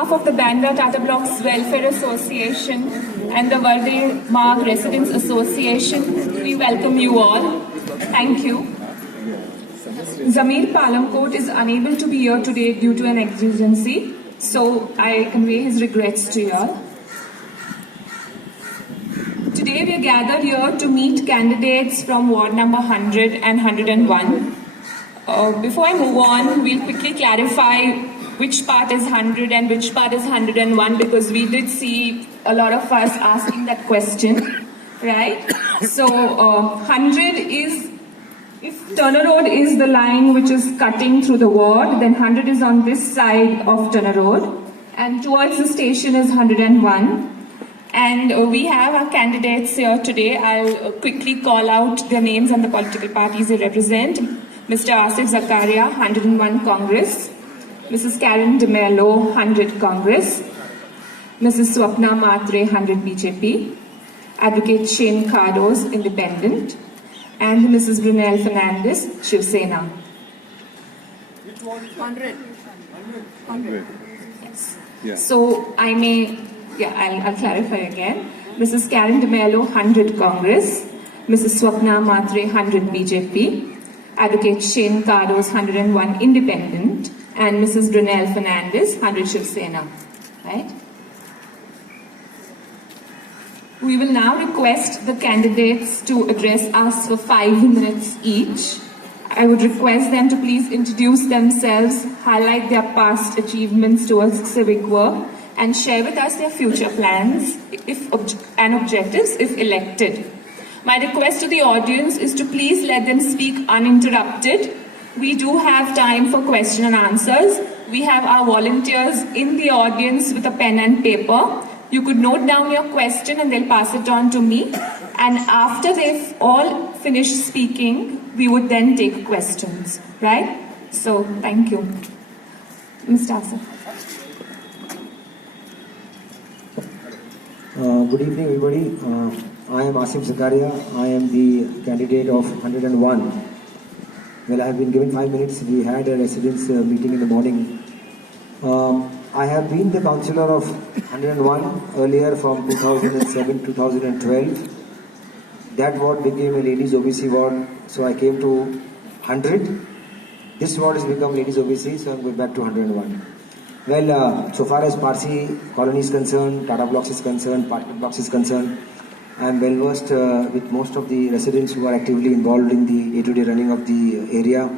behalf of the Bandra Tata Blocks Welfare Association and the Verde Marg Residents Association, we welcome you all. Thank you. Zamir Palamkot is unable to be here today due to an exigency, so I convey his regrets to you all. Today we are gathered here to meet candidates from ward number 100 and 101. Before I move on, we'll quickly clarify which part is 100 and which part is 101, because we did see a lot of us asking that question, right? So 100 is, if Turner Road is the line which is cutting through the ward, then 100 is on this side of Turner Road, and towards the station is 101. And we have our candidates here today. I'll quickly call out their names and the political parties they represent. Mr. Asif Zakaria, 101 Congress. Mrs. Karen De Mello, 100 Congress. Mrs. Swapna Matre, 100 BJP. Advocate Shane Cardos, Independent. And Mrs. Brunel Fernandez, Shiv Sena. 100. Yes. Yeah. So I may, I'll clarify again. Mrs. Karen De Mello, 100 Congress. Mrs. Swapna Matre, 100 BJP. Advocate Shane Cardos, 101 Independent. And Mrs. Brunel Fernandez, 100 Shiv Sena. Right? We will now request the candidates to address us for 5 minutes each. I would request them to please introduce themselves, highlight their past achievements towards civic work, and share with us their future plans and objectives if elected. My request to the audience is to please let them speak uninterrupted. We do have time for question and answers. We have our volunteers in the audience with a pen and paper. You could note down your question and they'll pass it on to me. And after they've all finished speaking, we would then take questions, right? So, thank you. Mr. Asif. Good evening, everybody. I am Asif Zakaria. I am the candidate of 101. Well, I have been given 5 minutes. We had a residents meeting in the morning. I have been the councillor of 101 earlier from 2007-2012. That ward became a ladies OBC ward, so I came to 100. This ward has become ladies OBC, so I'm going back to 101. Well, so far as Parsi colony is concerned, Tata Blocks is concerned, Partner Blocks is concerned, I am well versed with most of the residents who are actively involved in the day-to-day running of the area.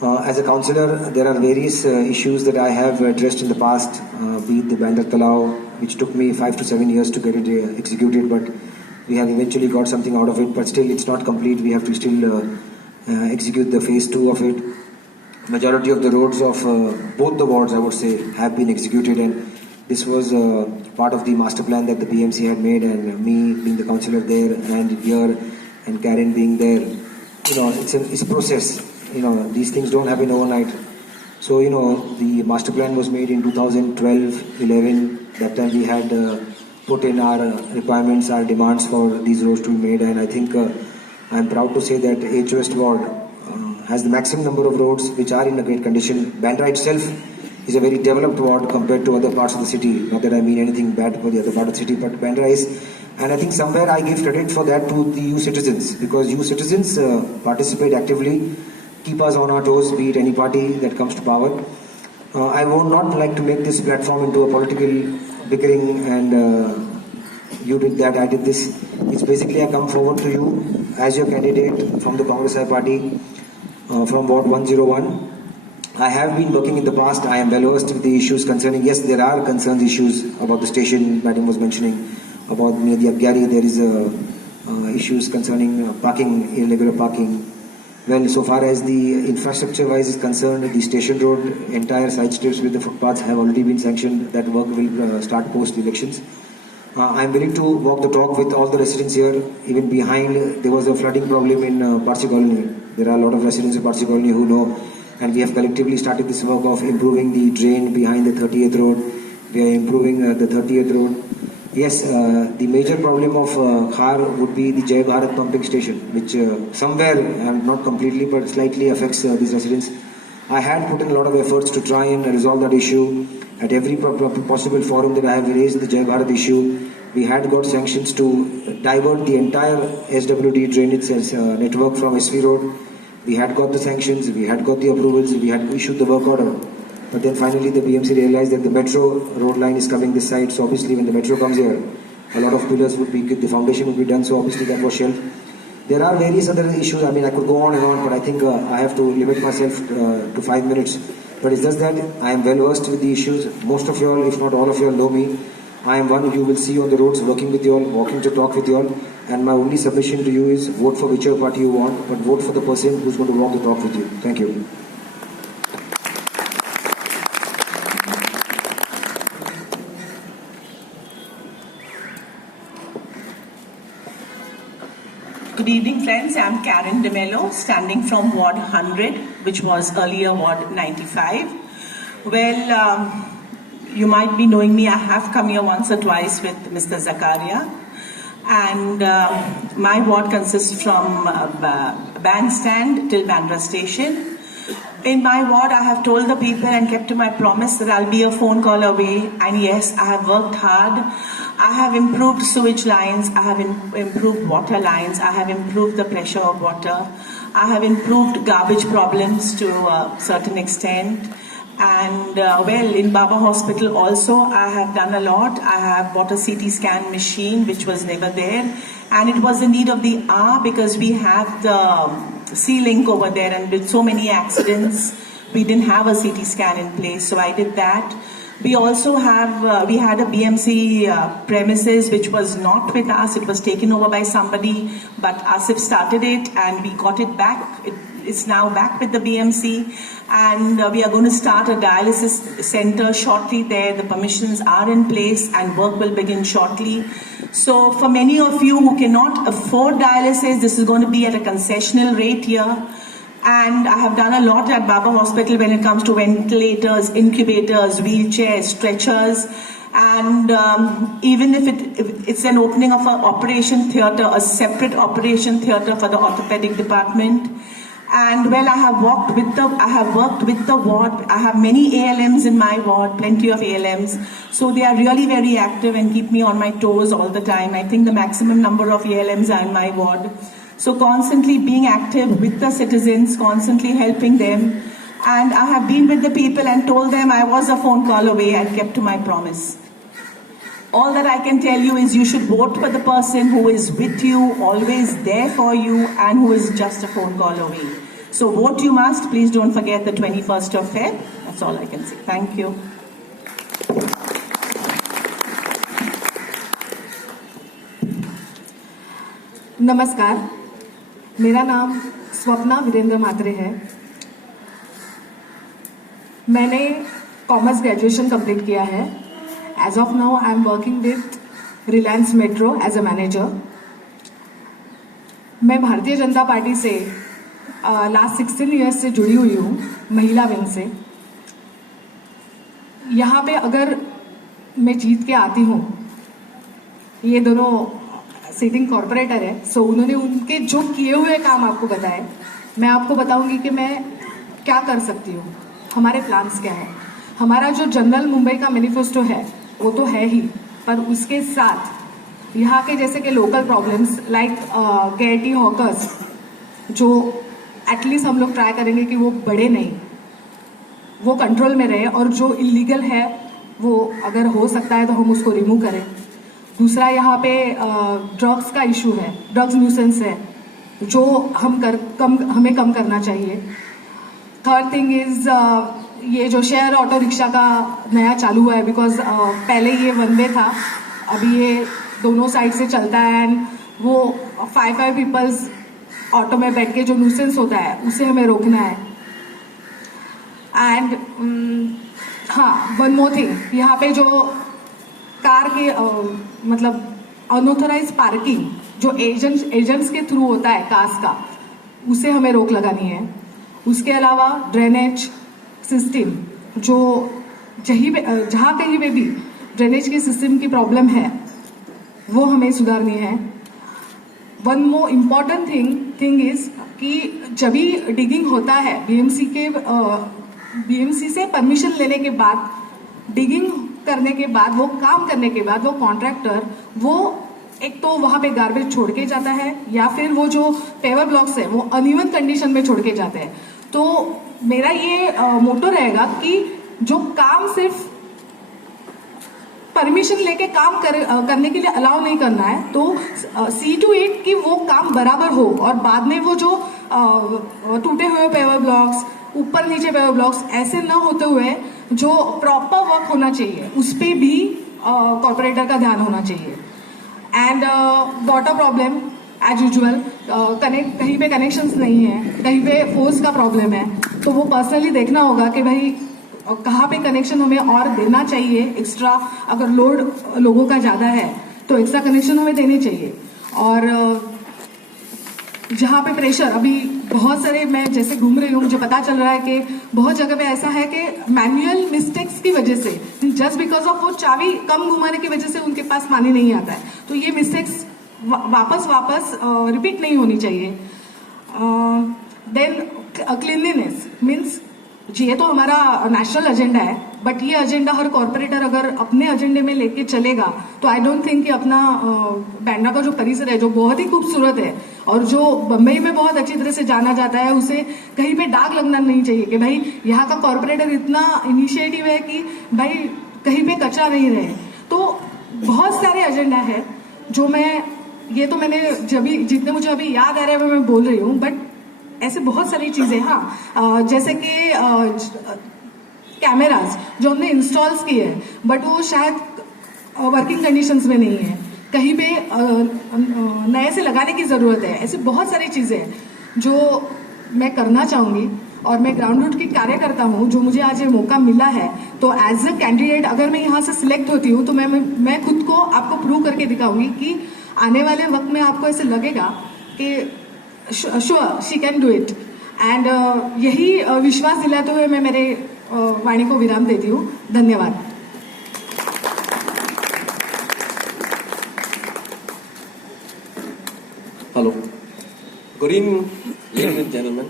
As a councillor, there are various issues that I have addressed in the past, be it the Bandra Talao, which took me 5 to 7 years to get it executed, but we have eventually got something out of it, but still it's not complete. We have to still execute the phase 2 of it. Majority of the roads of both the wards, I would say, have been executed, and this was part of the master plan that the BMC had made, and me being the councillor there and here and Karen being there, you know, it's a process. You know, these things don't happen overnight. So, you know, the master plan was made in 2012-11. That time we had put in our requirements, our demands for these roads to be made, and I think I'm proud to say that H West Ward has the maximum number of roads which are in a great condition. Bandra itself is a very developed ward compared to other parts of the city. Not that I mean anything bad for the other part of the city, but Bandra is, and I think somewhere I give credit for that to the you citizens, because you citizens participate actively, keep us on our toes, be it any party that comes to power. I would not like to make this platform into a political bickering and you did that, I did this. It's basically I come forward to you as your candidate from the Congress party from Ward 101. I have been working in the past. I am well versed with the issues concerning, yes, there are concerns issues about the station, Madam was mentioning, about near the Abgari, there is issues concerning parking, irregular parking. Well, so far as the infrastructure-wise is concerned, the station road, entire side streets with the footpaths have already been sanctioned. That work will start post-elections. I am willing to walk the talk with all the residents here. Even behind, there was a flooding problem in Parsi Colony. There are a lot of residents in Parsi Colony who know, and we have collectively started this work of improving the drain behind the 30th road. We are improving the 30th road. Yes, the major problem of Khar would be the Jai Bharat pumping station, which somewhere, not completely, but slightly affects these residents. I had put in a lot of efforts to try and resolve that issue. At every possible forum that I have raised the Jai Bharat issue, we had got sanctions to divert the entire SWD drainage network from SV Road. We had got the sanctions, we had got the approvals, we had issued the work order. But then finally the BMC realized that the metro road line is coming this side. So obviously when the metro comes here, a lot of pillars would be, the foundation would be done. So obviously that was shelved. There are various other issues. I mean, I could go on and on, but I think I have to limit myself to 5 minutes. But it's just that I am well versed with the issues. Most of you all, if not all of you all, know me. I am one you will see on the roads working with you all, walking to talk with you all. And my only submission to you is vote for whichever party you want, but vote for the person who's going to walk the talk with you. Thank you. Good evening, friends. I'm Karen DeMello, standing from Ward 100, which was earlier Ward 95. Well, you might be knowing me. I have come here once or twice with Mr. Zakaria. And my ward consists from Bandstand till Bandra Station. In my ward, I have told the people and kept to my promise that I'll be a phone call away. And yes, I have worked hard. I have improved sewage lines, I have improved water lines, I have improved the pressure of water, I have improved garbage problems to a certain extent. And well, in Baba Hospital also, I have done a lot. I have bought a CT scan machine, which was never there. And it was in need of the hour because we have the C-Link over there, and with so many accidents, we didn't have a CT scan in place. So I did that. We also have, we had a BMC premises which was not with us. It was taken over by somebody, but Asif started it and we got it back. It's now back with the BMC, and we are going to start a dialysis center shortly there. The permissions are in place and work will begin shortly. So for many of you who cannot afford dialysis, this is going to be at a concessional rate here. And I have done a lot at Baba Hospital when it comes to ventilators, incubators, wheelchairs, stretchers. And even if it's an opening of an operation theatre, a separate operation theatre for the orthopedic department. And well, I have worked with the ward. I have many ALMs in my ward, plenty of ALMs. So they are really very active and keep me on my toes all the time. I think the maximum number of ALMs are in my ward. So constantly being active with the citizens, constantly helping them. And I have been with the people and told them I was a phone call away and kept to my promise. All that I can tell you is you should vote for the person who is with you, always there for you, and who is just a phone call away. So vote you must. Please don't forget the 21st of Feb. That's all I can say. Thank you. नमस्कार, मेरा नाम स्वप्ना वीरेंद्र मात्रे है। मैंने commerce graduation complete किया है। As of now I am working with Reliance Metro as a manager. मैं भारतीय जनता party से लास्ट 16 ईयर्स से जुड़ी हुई हूँ, महिला विंग से। यहाँ पे अगर मैं जीत के आती हूँ, ये दोनों सीटिंग कॉर्पोरेटर है, सो उन्होंने उनके जो किए हुए काम आपको बताए। मैं आपको बताऊंगी कि मैं क्या कर सकती हूँ, हमारे प्लान्स क्या है। हमारा जो जनरल मुंबई का मैनिफेस्टो है वो तो है ही, पर उसके साथ यहाँ के जैसे कि लोकल प्रॉब्लम्स लाइक केटी हॉकर्स, जो एटलीस्ट हम लोग ट्राई करेंगे कि वो बढ़े नहीं, वो कंट्रोल में रहे, और जो इलीगल है वो अगर हो सकता है तो हम उसको रिमूव करें। दूसरा, यहाँ पे ड्रग्स का इशू है, ड्रग्स न्यूसेंस है, जो हमें कम करना चाहिए। थर्ड थिंग इज ये जो शेयर ऑटो रिक्शा का नया चालू हुआ है, बिकॉज पहले ये वन वे था, अभी ये दोनों साइड से चलता है, एंड वो 5 पीपल्स ऑटो में बैठ के जो न्यूसेंस होता है उसे हमें रोकना है। एंड हाँ, वन मोर थिंग, यहाँ पे जो कार के मतलब अनऑथराइज पार्किंग जो एजेंट्स के थ्रू होता है कार्स का, उसे हमें रोक लगानी है। उसके अलावा ड्रेनेज सिस्टम, जो जहाँ कहीं पे भी ड्रेनेज के सिस्टम की प्रॉब्लम है वो हमें सुधारनी है। One more important thing is कि जब भी डिगिंग होता है बीएमसी से परमिशन लेने के बाद डिगिंग करने के बाद, वो काम करने के बाद वो कॉन्ट्रैक्टर वो एक तो वहां पे गार्बेज छोड़ के जाता है, या फिर वो जो पेवर ब्लॉक्स है वो अनइवन कंडीशन में छोड़ के जाते हैं। तो मेरा ये मोटो रहेगा कि जो काम सिर्फ परमिशन लेके काम करने के लिए अलाउ नहीं करना है, तो सी टू इट कि वो काम बराबर हो, और बाद में वो जो टूटे हुए पेवर ब्लॉक्स, ऊपर नीचे पेवर ब्लॉक्स ऐसे ना होते हुए जो प्रॉपर वर्क होना चाहिए उस पर भी कॉर्पोरेटर का ध्यान होना चाहिए। And water problem as usual, कहीं पे कनेक्शंस नहीं है, कहीं पे फोर्स का प्रॉब्लम है, तो वो पर्सनली देखना होगा कि भाई कहाँ पे कनेक्शन हमें और देना चाहिए एक्स्ट्रा। अगर लोड लोगों का ज़्यादा है तो एक्स्ट्रा कनेक्शन हमें देने चाहिए। और जहाँ पे प्रेशर, अभी बहुत सारे मैं जैसे घूम रही हूँ, मुझे पता चल रहा है कि बहुत जगह पे ऐसा है कि मैनुअल मिस्टेक्स की वजह से, जस्ट बिकॉज ऑफ वो चाबी कम घुमाने की वजह से उनके पास पानी नहीं आता है। तो ये मिस्टेक्स वापस रिपीट नहीं होनी चाहिए। देन क्लीनलीनेस मीन्स, ये तो हमारा नेशनल एजेंडा है, बट ये एजेंडा हर कॉर्पोरेटर अगर अपने एजेंडे में लेके चलेगा तो आई डोंट थिंक कि अपना बैंड्रा का जो परिसर है, जो बहुत ही खूबसूरत है और जो बम्बई में बहुत अच्छी तरह से जाना जाता है, उसे कहीं पे दाग लगना नहीं चाहिए कि भाई यहाँ का कॉर्पोरेटर इतना इनिशिएटिव है कि भाई कहीं पे कचरा नहीं रहे। तो बहुत सारे एजेंडा है जो मैंने जितने मुझे अभी याद आ रहे हैं वो मैं बोल रही हूँ, बट ऐसे बहुत सारी चीजें, हाँ, जैसे कि कैमरास जो हमने इंस्टॉल्स किए हैं बट वो शायद वर्किंग कंडीशंस में नहीं है, कहीं पे नए से लगाने की जरूरत है। ऐसी बहुत सारी चीजें हैं जो मैं करना चाहूंगी, और मैं ग्राउंड रूट की कार्यकर्ता हूँ, जो मुझे आज ये मौका मिला है। तो एज अ कैंडिडेट अगर मैं यहाँ से सिलेक्ट होती हूँ तो मैं खुद को आपको प्रूव करके दिखाऊंगी कि आने वाले वक्त में आपको ऐसे लगेगा कि sure she can do it. And यही विश्वास दिलाते हुए मैं मेरे वाणी को विराम देती हूँ। धन्यवाद। Hello. Good evening, ladies and gentlemen.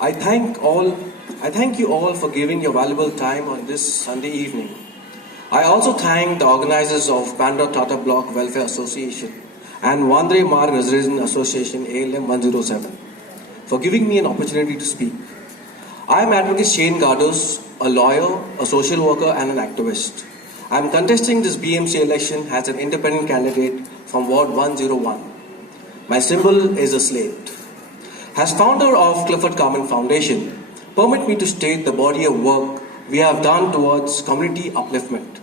I thank you all for giving your valuable time on this Sunday evening. I also thank the organizers of Bandra Tata Block Welfare Association and Vandre Marg Reservation Association ALM 107 for giving me an opportunity to speak. I am Advocate Shane Gardos, a lawyer, a social worker and an activist. I am contesting this BMC election as an independent candidate from Ward 101. My symbol is a slate. As founder of Clifford Carmen Foundation, permit me to state the body of work we have done towards community upliftment.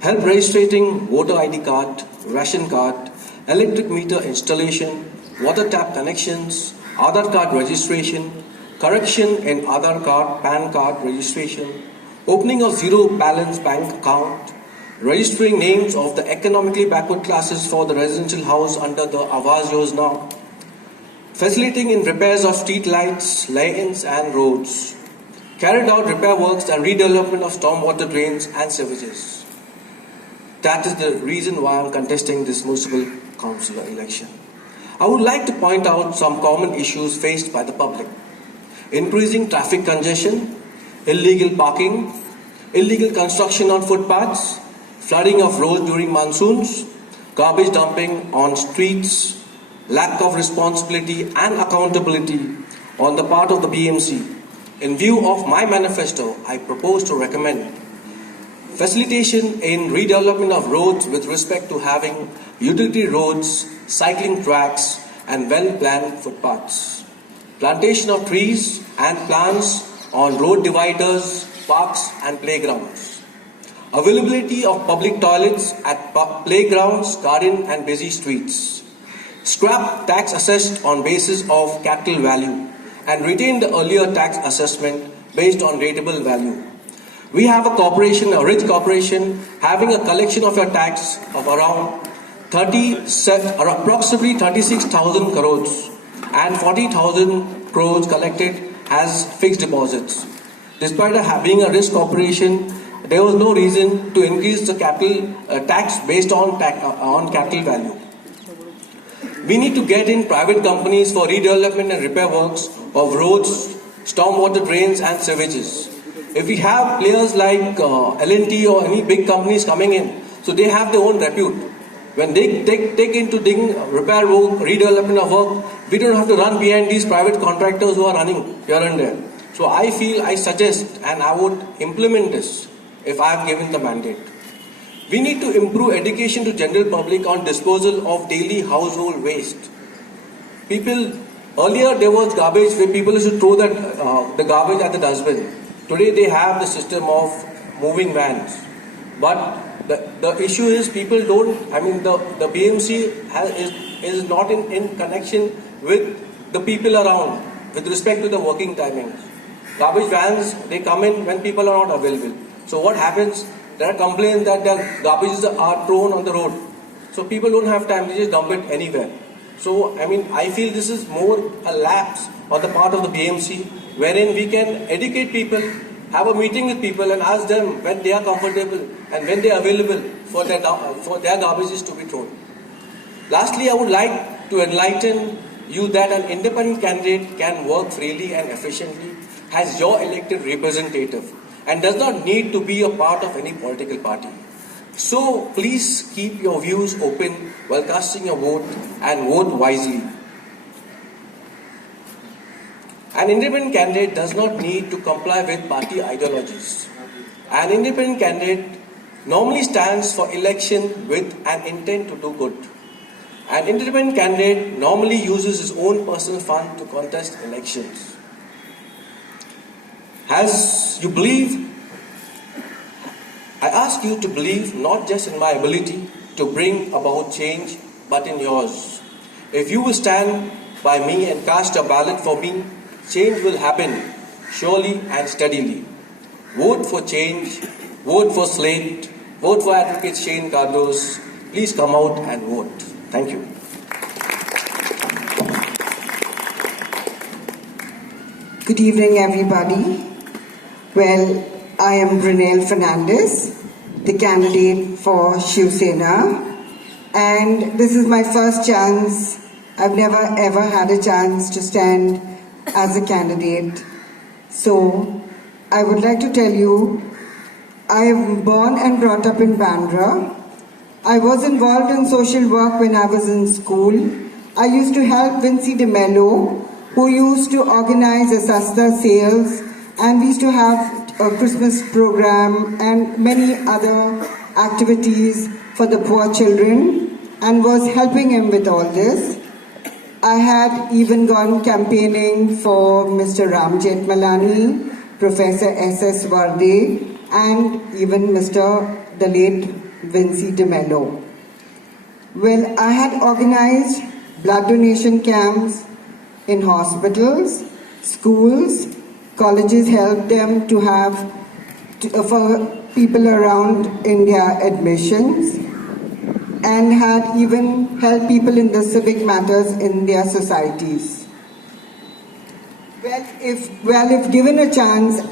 Help registering voter ID card, ration card, electric meter installation, water tap connections, Aadhaar card registration, correction in Aadhaar card, PAN card registration, opening of zero balance bank account, registering names of the economically backward classes for the residential house under the Awas Yojana, facilitating in repairs of street lights, lanes and roads, carried out repair works and redevelopment of stormwater drains and sewages. That is the reason why I am contesting this municipal councillor election. I would like to point out some common issues faced by the public. Increasing traffic congestion, illegal parking, illegal construction on footpaths, flooding of roads during monsoons, garbage dumping on streets, lack of responsibility and accountability on the part of the BMC. In view of my manifesto, I propose to recommend facilitation in redevelopment of roads with respect to having utility roads, cycling tracks and well-planned footpaths. Plantation of trees and plants on road dividers, parks and playgrounds. Availability of public toilets at playgrounds, garden and busy streets. Scrap tax assessed on basis of capital value and retain the earlier tax assessment based on rateable value. We have a corporation, a rich corporation, having a collection of your tax of around approximately 36,000 crores and 40,000 crores collected as fixed deposits. Despite being a rich corporation, there was no reason to increase the capital tax based on capital value. We need to get in private companies for redevelopment and repair works of roads, stormwater drains and sewages. If we have players like L&T or any big companies coming in, so they have their own repute. When they take into repair work, redevelopment of work, we don't have to run behind these private contractors who are running here and there. So I suggest and I would implement this if I am given the mandate. We need to improve education to general public on disposal of daily household waste. Earlier there was garbage where people used to throw the garbage at the dustbin. Today they have the system of moving vans. But the issue is people don't, the BMC is not in connection with the people around with respect to the working timings. Garbage vans, they come in when people are not available. So what happens? There are complaints that the garbages are thrown on the road. So people don't have time, they just dump it anywhere. So, I feel this is more a lapse on the part of the BMC, wherein we can educate people, have a meeting with people and ask them when they are comfortable and when they are available for their garbages to be thrown. Lastly, I would like to enlighten you that an independent candidate can work freely and efficiently as your elected representative and does not need to be a part of any political party. So please keep your views open while casting your vote and vote wisely. An independent candidate does not need to comply with party ideologies. An independent candidate normally stands for election with an intent to do good. An independent candidate normally uses his own personal fund to contest elections. As you believe, I ask you to believe not just in my ability to bring about change, but in yours. If you will stand by me and cast a ballot for me, change will happen surely and steadily. Vote for change, vote for Slate, vote for Advocate Shane Cardos. Please come out and vote. Thank you. Good evening, everybody. Well, I am Brunel Fernandez, the candidate for Shiv Sena, and this is my first chance. I've never ever had a chance to stand as a candidate. So, I would like to tell you, I am born and brought up in Bandra. I was involved in social work when I was in school. I used to help Vinci de Mello, who used to organize a Sasta sales, and we used to have a Christmas program and many other activities for the poor children, and was helping him with all this. I had even gone campaigning for Mr. Ram Jethmalani, Professor S.S. Varde, and even the late Vinci de Mello. Well, I had organized blood donation camps in hospitals, schools, colleges, helped them to have, for people around India, admissions, and had even helped people in the civic matters in their societies. Well, if given a chance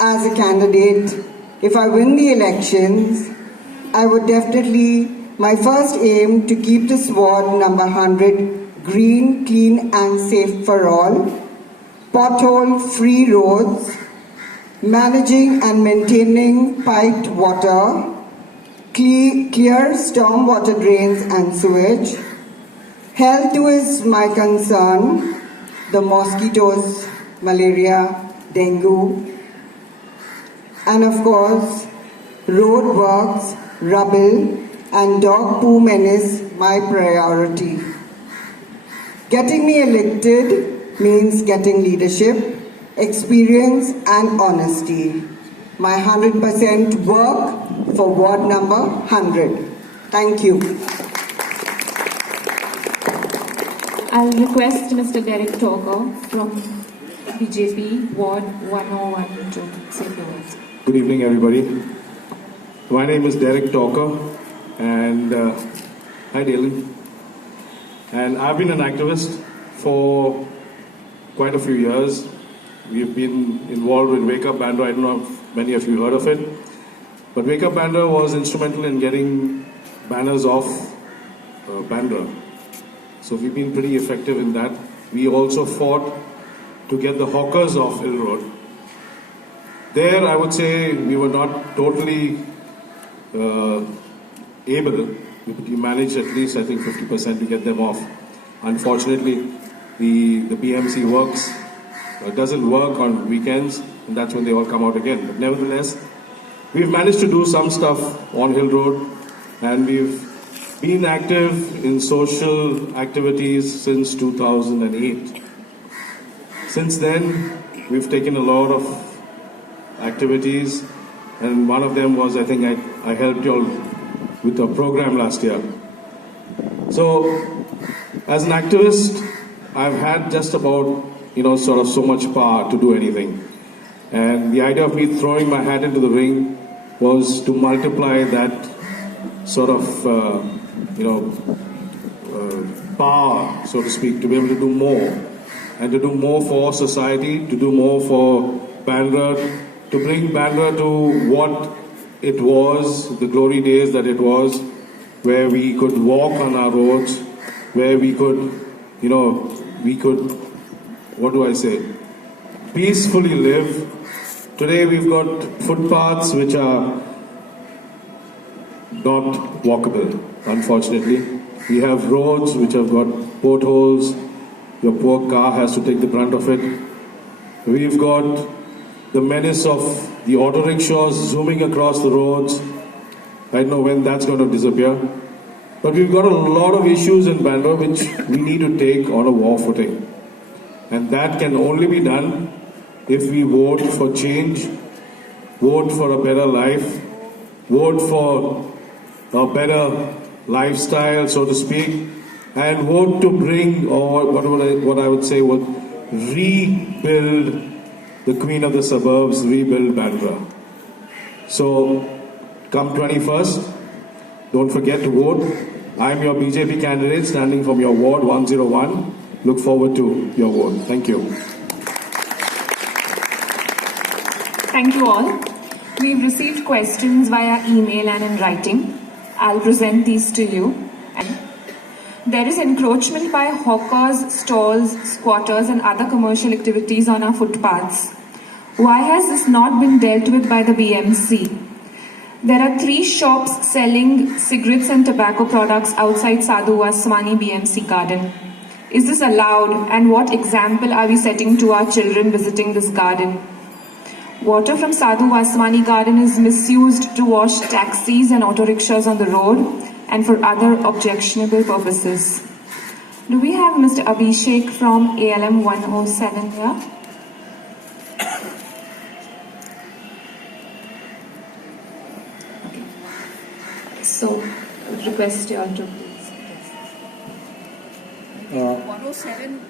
as a candidate, if I win the elections, I would definitely, my first aim to keep this ward number 100 green, clean and safe for all, pothole-free roads, managing and maintaining piped water, clear storm water drains and sewage. Health is my concern, the mosquitoes, malaria, dengue, and of course, road works, rubble, and dog poo menace my priority. Getting me elected means getting leadership, experience, and honesty. My 100% work for ward number 100. Thank you. I'll request Mr. Derek Talker from BJP, Ward 101 to say a few words. Good evening, everybody. My name is Derek Talker, and hi, Dylan. And I've been an activist for quite a few years. We've been involved with Wake Up Bandra. I don't know if many of you heard of it. But Wake Up Bandra was instrumental in getting banners off Bandra. So we've been pretty effective in that. We also fought to get the hawkers off Hill Road. There, I would say we were not totally able. We managed at least, I think, 50% to get them off. Unfortunately, the BMC works doesn't work on weekends, and that's when they all come out again. But nevertheless, we've managed to do some stuff on Hill Road, and we've been active in social activities since 2008. Since then, we've taken a lot of activities, and one of them was, I think, I helped you all with a program last year. So, as an activist, I've had just about, sort of so much power to do anything. And the idea of me throwing my hat into the ring was to multiply that sort of, power, so to speak, to be able to do more. And to do more for society, to do more for Bandra, to bring Bandra to what it was, the glory days that it was, where we could walk on our roads, where we could, what do I say, peacefully live. Today we've got footpaths which are not walkable, unfortunately. We have roads which have got potholes. Your poor car has to take the brunt of it. We've got the menace of the auto rickshaws zooming across the roads. I don't know when that's going to disappear. But we've got a lot of issues in Bandra which we need to take on a war footing. And that can only be done if we vote for change, vote for a better life, vote for a better lifestyle, so to speak, and vote to bring, or what I would say would rebuild the Queen of the Suburbs, rebuild Bandra. So, come 21st, don't forget to vote. I'm your BJP candidate standing from your ward 101. Look forward to your vote. Thank you. Thank you all. We've received questions via email and in writing. I'll present these to you. There is encroachment by hawkers, stalls, squatters and other commercial activities on our footpaths. Why has this not been dealt with by the BMC? There are 3 shops selling cigarettes and tobacco products outside Sadhu Vaswani BMC garden. Is this allowed, and what example are we setting to our children visiting this garden? Water from Sadhu Vaswani garden is misused to wash taxis and auto rickshaws on the road and for other objectionable purposes. Do we have Mr. Abhishek from ALM 107 here? So, request you all to please. 107